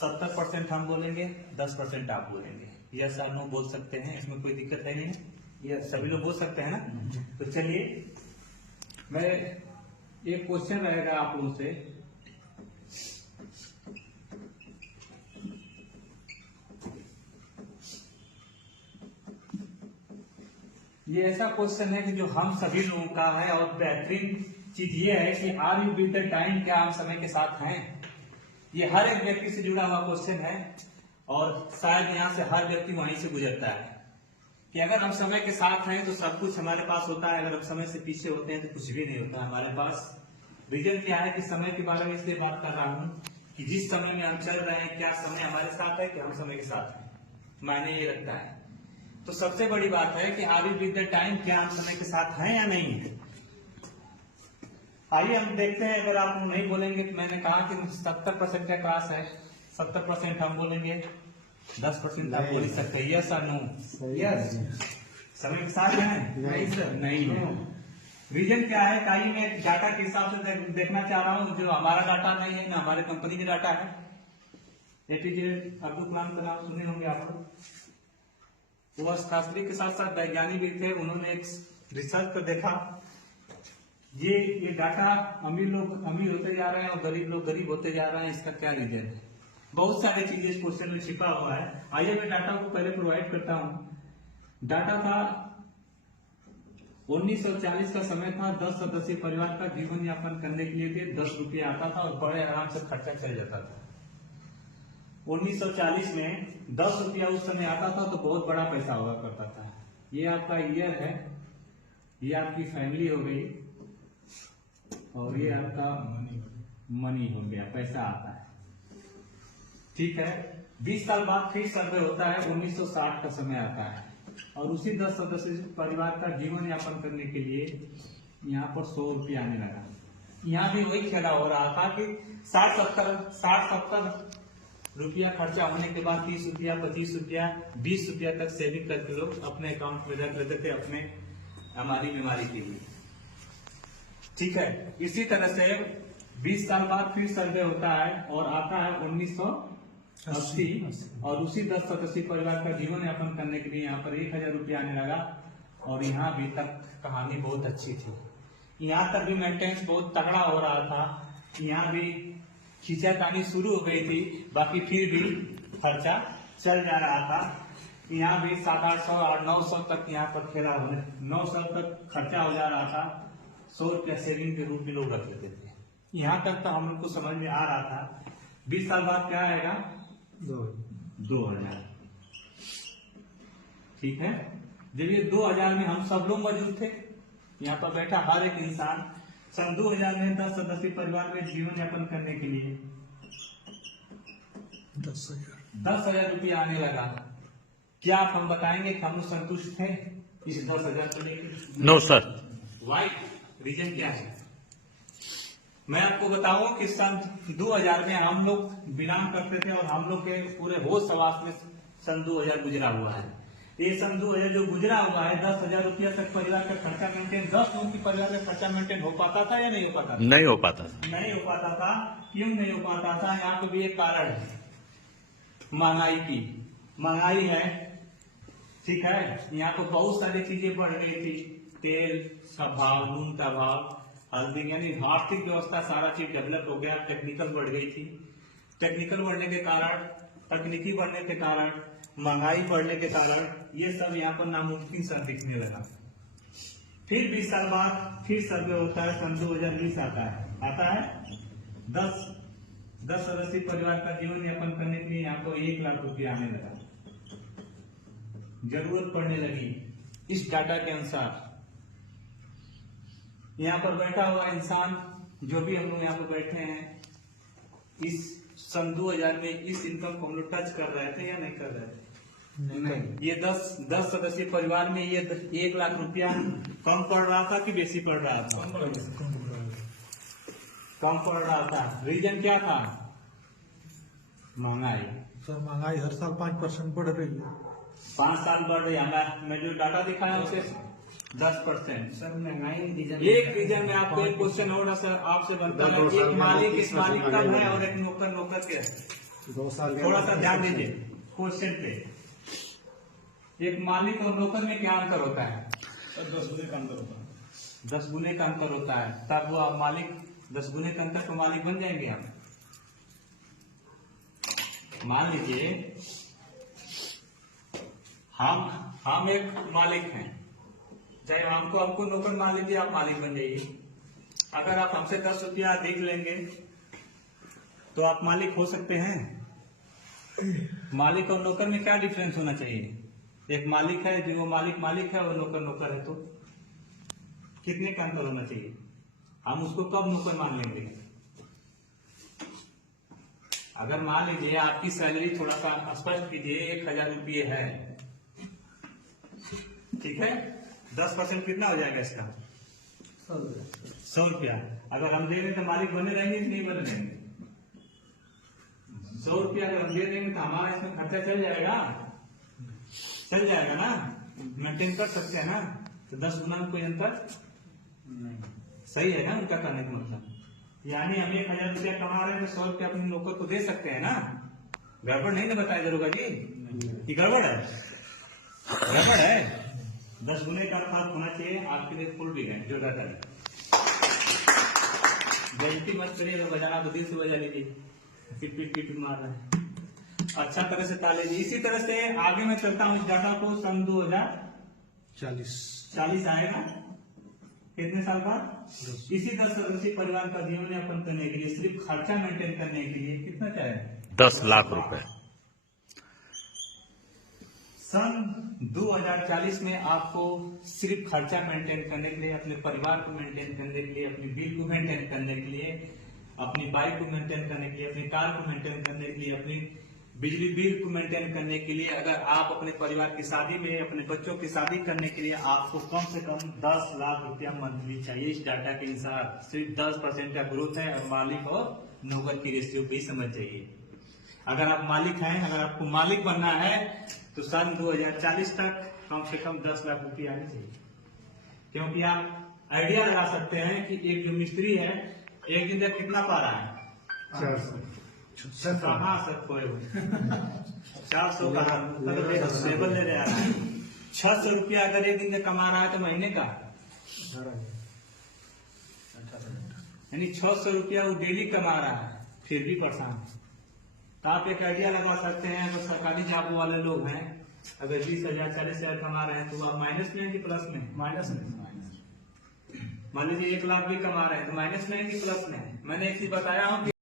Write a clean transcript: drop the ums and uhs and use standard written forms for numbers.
70% हम बोलेंगे, 10% आप बोलेंगे। यस और नो बोल सकते हैं, इसमें कोई दिक्कत है नहीं। यस सभी लोग बोल सकते हैं ना। तो चलिए, मैं एक क्वेश्चन रहेगा आप लोगों से। ये ऐसा क्वेश्चन है कि जो हम सभी लोगों का है, और बेहतरीन चीज ये है कि are you with the time, क्या हम समय के साथ हैं। ये हर एक व्यक्ति से जुड़ा हुआ क्वेश्चन है, और शायद यहाँ से हर व्यक्ति वहीं से गुजरता है कि अगर हम समय के साथ हैं तो सब कुछ हमारे पास होता है, अगर हम समय से पीछे होते हैं तो कुछ भी नहीं होता हमारे पास। रीजन क्या है कि समय के बारे में इसलिए बात कर रहा हूं कि जिस समय में हम चल रहे हैं, क्या समय हमारे साथ है कि हम समय के साथ हैं, मायने ये रखता है। तो सबसे बड़ी बात है कि are you with the time, क्या हम समय के साथ हैं या नहीं है। आइए हम देखते हैं। अगर आप नहीं बोलेंगे तो मैंने कहा कि 70% का क्लास है, 70% हम बोलेंगे, 10% आप बोल सकते हैं। यस और नो? यस। समय के साथ है? नहीं सर, नहीं है। रीजन क्या है? कहीं मैं डाटा के हिसाब से देखना चाह रहा हूँ, जो हमारा डाटा नहीं है ना हमारे कंपनी का डाटा है। एपीजे अब्दुल कलाम का नाम सुने होंगे आप लोग। वो शास्त्री के साथ साथ वैज्ञानिक भी थे। उन्होंने एक रिसर्च पर देखा, ये डाटा अमीर लोग अमीर होते जा रहे हैं और गरीब लोग गरीब होते जा रहे हैं। इसका क्या रीजन है? बहुत सारी चीजें इस क्वेश्चन में छिपा हुआ है। आइए मैं डाटा को पहले प्रोवाइड करता हूं। डाटा था 1940 का समय था। 10 सदस्यीय परिवार का जीवन यापन करने के लिए 10 रुपया आता था और बड़े आराम से खर्चा चल जाता था। 1940 में 10 रुपया उस समय आता था तो बहुत बड़ा पैसा हुआ करता था। ये आपका ईयर है, ये आपकी फैमिली हो गई, और ये आपका मनी हो गया, पैसा आता है। ठीक है। 20 साल बाद फिर सर्वे होता है। 1960 का समय आता है, और उसी 10 सदस्य परिवार का जीवन यापन करने के लिए यहाँ पर 100 रुपया आने लगा। यहाँ भी वही खेला हो रहा था कि 60-70 रुपया खर्चा होने के बाद 30 रुपया, 25 रुपया, 20 रुपया तक सेविंग करके लोग अपने अकाउंट में रख लेते थे अपने हमारी बीमारी के लिए। ठीक है। इसी तरह से 20 साल बाद फिर सर्वे होता है और आता है 1980, और उसी 10 सदस्यीय परिवार का जीवन यापन करने के लिए यहाँ पर 1000 रुपया आने लगा। और यहाँ भी तक कहानी बहुत अच्छी थी। यहाँ तक भी मेंटेनेंस बहुत तगड़ा हो रहा था। यहाँ भी खींचातानी शुरू हो गई थी, बाकी फिर भी खर्चा चल जा रहा था। यहाँ भी 700-800 और 900 तक यहाँ पर खेला होने 900 तक खर्चा हो जा रहा था। 100 रुपया सेविंग के रूप में लोग रख लेते थे। यहाँ तक तो हम लोग को समझ में आ रहा था। 20 साल बाद क्या आएगा? 2000। ठीक है। जब ये 2000 में हम सब लोग मौजूद थे, यहाँ पर बैठा हर एक इंसान, सन 2000 में 10 सदस्यीय परिवार में जीवन यापन करने के लिए 10,000 रुपया आने लगा। क्या आप हम बताएंगे कि हम संतुष्ट थे इस 10,000 को लेकर? No sir. वाई? रीजन क्या है? मैं आपको बताऊं कि सन 2000 में हम लोग बिलोंग करते थे, और हम लोग के पूरे होश हवास में सन 2000 गुजरा हुआ है। ये सन 2000 जो गुजरा हुआ है, 10,000 रुपया तक परिवार का खर्चा मेंटेन, 10 लोगों की परिवार का खर्चा मेंटेन हो पाता था या नहीं हो पाता था? नहीं हो पाता। नहीं हो पाता था। क्यों नहीं हो पाता था? यहाँ पे भी एक कारण है, महंगाई की। महंगाई है, ठीक है। यहाँ पर बहुत सारी चीजें बढ़ गई थी। तेल का भाव, नून का भाव, हल्दी, यानी आर्थिक व्यवस्था सारा चीज डेवलप हो गया। टेक्निकल बढ़ गई थी। टेक्निकल बढ़ने के कारण, तकनीकी बढ़ने के कारण, महंगाई बढ़ने के कारण ये सब यहाँ पर नामुमकिन सा दिखने लगा। फिर 20 साल बाद फिर सर्वे होता है। सन 2020 आता है 10 सदस्यीय परिवार का जीवन यापन करने के लिए यहाँ को 1 लाख रुपया आने लगा। जरूरत पड़ने लगी इस डाटा के अनुसार। यहाँ पर बैठा हुआ इंसान, जो भी हम लोग यहाँ पर बैठे हैं, इस सन 2000 में इस इनकम को हम लोग टच कर रहे थे या नहीं कर रहे थे? नहीं। ये 10 सदस्यीय परिवार में ये 1 लाख रुपया कम पड़ रहा था कि बेसी पड़ रहा था? कम पड़ रहा था। रीजन क्या था? महंगाई। सर महंगाई हर साल 5% बढ़ रही है। 5 साल बढ़ रही है। मैं जो डाटा दिखाया उसे 10%। सर महंगाई एक रीजन में आपको एक क्वेश्चन और सर आपसे बनता है, एक मालिक इस मालिक कम है और एक नौकर नौकर के 2 साल के थोड़ा सा ध्यान दीजिए क्वेश्चन पे। एक मालिक और नौकर में क्या अंतर होता है? 10 गुने का अंतर होता है। 10 गुने का अंतर होता है। तब वो आप मालिक 10 गुने का अंतर तो मालिक बन जाएंगे आप। मान लीजिए हम एक मालिक हैं, चाहे हमको नौकर मान लीजिए, आप मालिक बन जाइए। अगर आप हमसे 10 रुपया अधिक लेंगे तो आप मालिक हो सकते हैं? मालिक और नौकर में क्या डिफरेंस होना चाहिए? एक मालिक है जो मालिक है और नौकर नौकर है, तो कितने का अंतर होना चाहिए? हम उसको कब नौकर मान लेंगे? अगर मान लीजिए आपकी सैलरी, थोड़ा सा स्पष्ट कीजिए, 1000 रुपये है, ठीक है, 10% कितना हो जाएगा इसका? 100 रुपया। अगर हम दे रहे तो मालिक बने रहेंगे कि नहीं बने रहेंगे? 100 रुपया अगर हम दे देंगे तो हमारा इसमें खर्चा चल जाएगा ना, मेंटेन कर सकते हैं ना। तो 10 गुना में कोई अंतर सही है ना उनका करने का मतलब। यानी हम 1000 रुपया कमा रहे हैं तो 100 रुपया अपने नौकर को दे सकते हैं ना। गड़बड़ नहीं ना बताया दरोगा जी कि गड़बड़ है? गड़बड़ है। 10 गुने का अर्थात होना चाहिए आपके लिए फुल भी है, जोरदार करें। बेइज्जती मत करिए, बजाना तो दिल से बजा लीजिए, फिर पीट मार रहे हैं। अच्छा तरह से ताले लीजिए। इसी तरह से आगे मैं चलता हूँ इस डाटा को। सन 2040 आएगा, कितने साल बाद? इसी 10 सदस्यीय परिवार का जीवन यापन करने के लिए, सिर्फ खर्चा मेंटेन करने के लिए कितना चाहिए? 10 लाख रुपए। सन 2040 में आपको सिर्फ खर्चा मेंटेन करने के लिए, अपने परिवार को मेंटेन करने के लिए, अपनी बिल को मेंटेन करने के लिए, अपनी बाइक को मेंटेन करने के लिए, अपनी कार को मेंटेन करने के लिए, अपनी बिजली बिल को मेंटेन करने के लिए, अगर आप अपने परिवार की शादी में, अपने बच्चों की शादी करने के लिए आपको कम से कम 10 लाख रुपया मंथली चाहिए। इस डाटा के अनुसार सिर्फ 10% का ग्रोथ है। और मालिक और नौकर की रेशियो भी समझ जाइए। अगर आप मालिक हैं, अगर आपको मालिक बनना है तो सन 2040 तक कम से कम 10 लाख रुपये आने चाहिए। क्योंकि आप आइडिया लगा सकते हैं कि एक जो मिस्त्री है एक दिन तक कितना पा रहा है? 400 का लेवल ले रहा है। 600 रुपया अगर एक दिन में कमा रहा है तो महीने का यानी 600 रुपया वो डेली कमा रहा है, फिर भी परेशान। तो आप एक आइडिया लगा सकते हैं, अगर सरकारी जॉब वाले लोग हैं, अगर 20,000 40,000 कमा रहे हैं तो आप माइनस में हैं कि प्लस में? माइनस में। मान लीजिए 1 लाख भी कमा रहे हैं तो माइनस में है कि प्लस में? मैंने एक चीज बताया हूँ